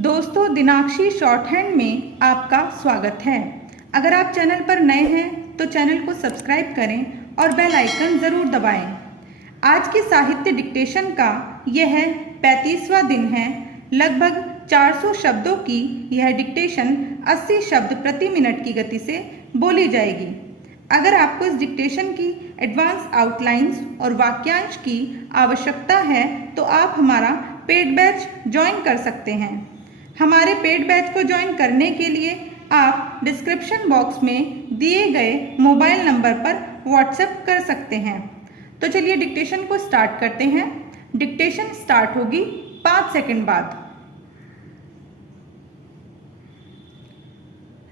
दोस्तों, दिनाक्षी short hand में आपका स्वागत है। अगर आप चैनल पर नए हैं तो चैनल को सब्सक्राइब करें और बेल आइकन ज़रूर दबाएं। आज के साहित्य डिक्टेशन का यह 35वां दिन है। लगभग 400 शब्दों की यह डिक्टेशन 80 शब्द प्रति मिनट की गति से बोली जाएगी। अगर आपको इस डिक्टेशन की एडवांस आउटलाइंस और वाक्यांश की आवश्यकता है तो आप हमारा पेड बैच ज्वाइन कर सकते हैं। हमारे पेड बैच को ज्वाइन करने के लिए आप डिस्क्रिप्शन बॉक्स में दिए गए मोबाइल नंबर पर व्हाट्सएप कर सकते हैं। तो चलिए डिक्टेशन को स्टार्ट करते हैं। डिक्टेशन स्टार्ट होगी 5 सेकंड बाद।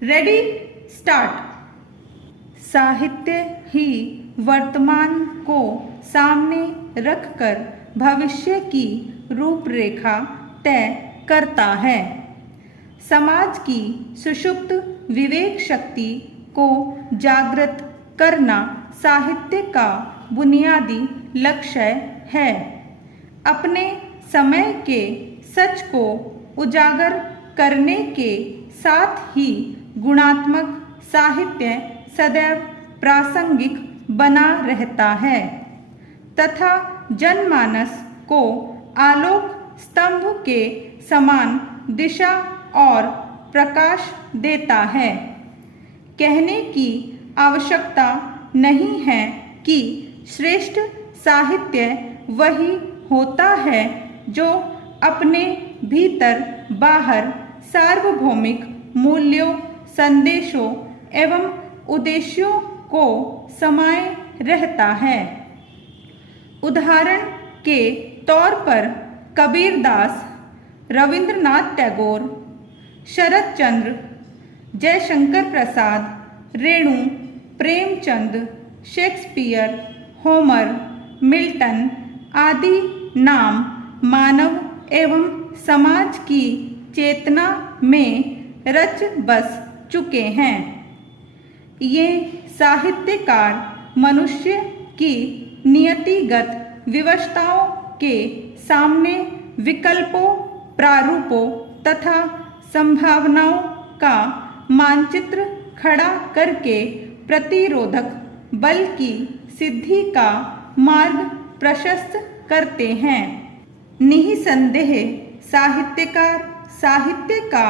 Ready, start. साहित्य ही वर्तमान को सामने रखकर भविष्य की रूपरेखा तय करता है। समाज की सुषुप्त विवेक शक्ति को जागृत करना साहित्य का बुनियादी लक्ष्य है। अपने समय के सच को उजागर करने के साथ ही गुणात्मक साहित्य सदैव प्रासंगिक बना रहता है तथा जनमानस को आलोक स्तंभ के समान दिशा और प्रकाश देता है। कहने की आवश्यकता नहीं है कि श्रेष्ठ साहित्य वही होता है जो अपने भीतर बाहर सार्वभौमिक मूल्यों, संदेशों एवं उद्देश्यों को समाये रहता है। उदाहरण के तौर पर Kabirdas, Rabindranath Tagore, Sarat Chandra, Jaishankar Prasad, Renu, Premchand, Shakespeare, Homer, Milton आदि नाम मानव एवं समाज की चेतना में रच बस चुके हैं। ये साहित्यकार मनुष्य की नियतिगत विवशताओं के सामने विकल्पों, प्रारूपों तथा संभावनाओं का मानचित्र खड़ा करके प्रतिरोधक बल की सिद्धि का मार्ग प्रशस्त करते हैं। निःसंदेह साहित्यकार साहित्य का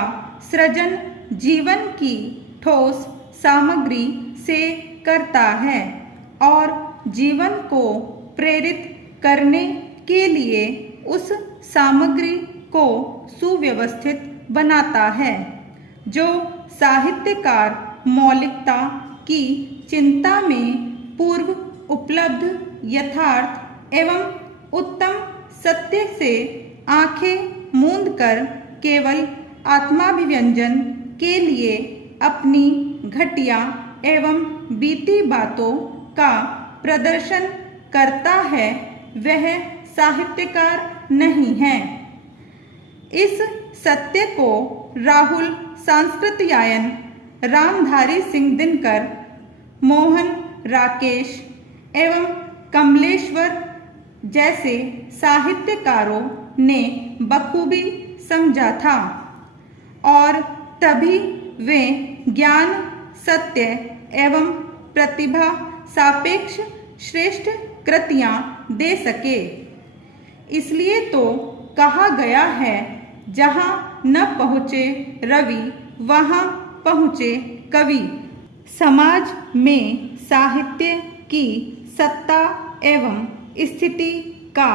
सृजन जीवन की ठोस सामग्री से करता है और जीवन को प्रेरित करने के लिए उस सामग्री को सुव्यवस्थित बनाता है। जो साहित्यकार मौलिकता की चिंता में पूर्व उपलब्ध यथार्थ एवं उत्तम सत्य से आंखें मूंदकर केवल आत्माभिव्यंजन के लिए अपनी घटिया एवं बीती बातों का प्रदर्शन करता है, वह साहित्यकार नहीं है। इस सत्य को राहुल सांस्कृत्यायन, रामधारी सिंह दिनकर, मोहन राकेश एवं कमलेश्वर जैसे साहित्यकारों ने बखूबी समझा था और तभी वे ज्ञान, सत्य एवं प्रतिभा सापेक्ष श्रेष्ठ कृतियां दे सके। इसलिए तो कहा गया है, जहाँ न पहुँचे रवि वहाँ पहुँचे कवि। समाज में साहित्य की सत्ता एवं स्थिति का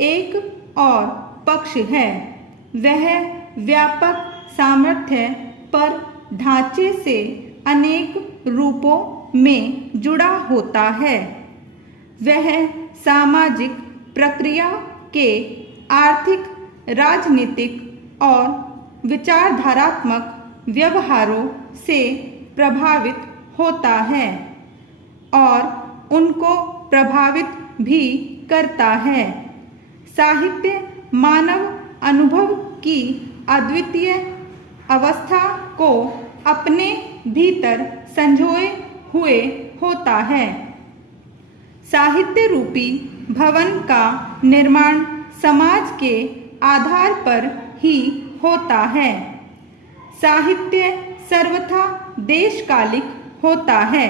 एक और पक्ष है। वह व्यापक सामर्थ्य पर ढांचे से अनेक रूपों में जुड़ा होता है। वह सामाजिक प्रक्रिया के आर्थिक, राजनीतिक और विचारधारात्मक व्यवहारों से प्रभावित होता है और उनको प्रभावित भी करता है। साहित्य मानव अनुभव की अद्वितीय अवस्था को अपने भीतर संजोए हुए होता है। साहित्य रूपी भवन का निर्माण समाज के आधार पर ही होता है। साहित्य सर्वथा देशकालिक होता है।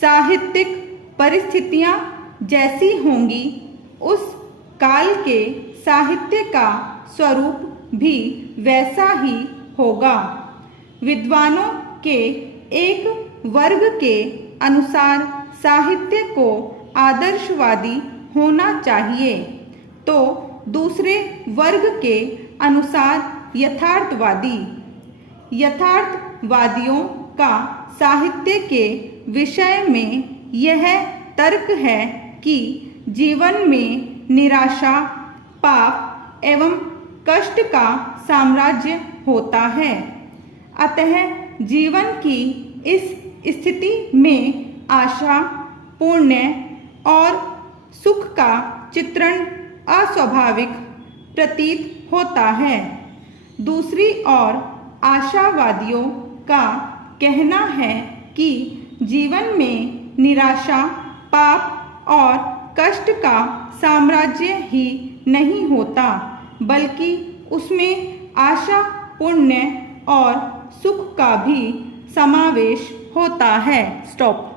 साहित्यिक परिस्थितियाँ जैसी होंगी उस काल के साहित्य का स्वरूप भी वैसा ही होगा। विद्वानों के एक वर्ग के अनुसार साहित्य को आदर्शवादी होना चाहिए तो दूसरे वर्ग के अनुसार यथार्थवादी। यथार्थवादियों का साहित्य के विषय में यह तर्क है कि जीवन में निराशा, पाप एवं कष्ट का साम्राज्य होता है। अतः जीवन की इस स्थिति में आशा, पुण्य और सुख का चित्रण अस्वाभाविक प्रतीत होता है। दूसरी ओर आशावादियों का कहना है कि जीवन में निराशा, पाप और कष्ट का साम्राज्य ही नहीं होता, बल्कि उसमें आशा, पुण्य और सुख का भी समावेश होता है। स्टॉप।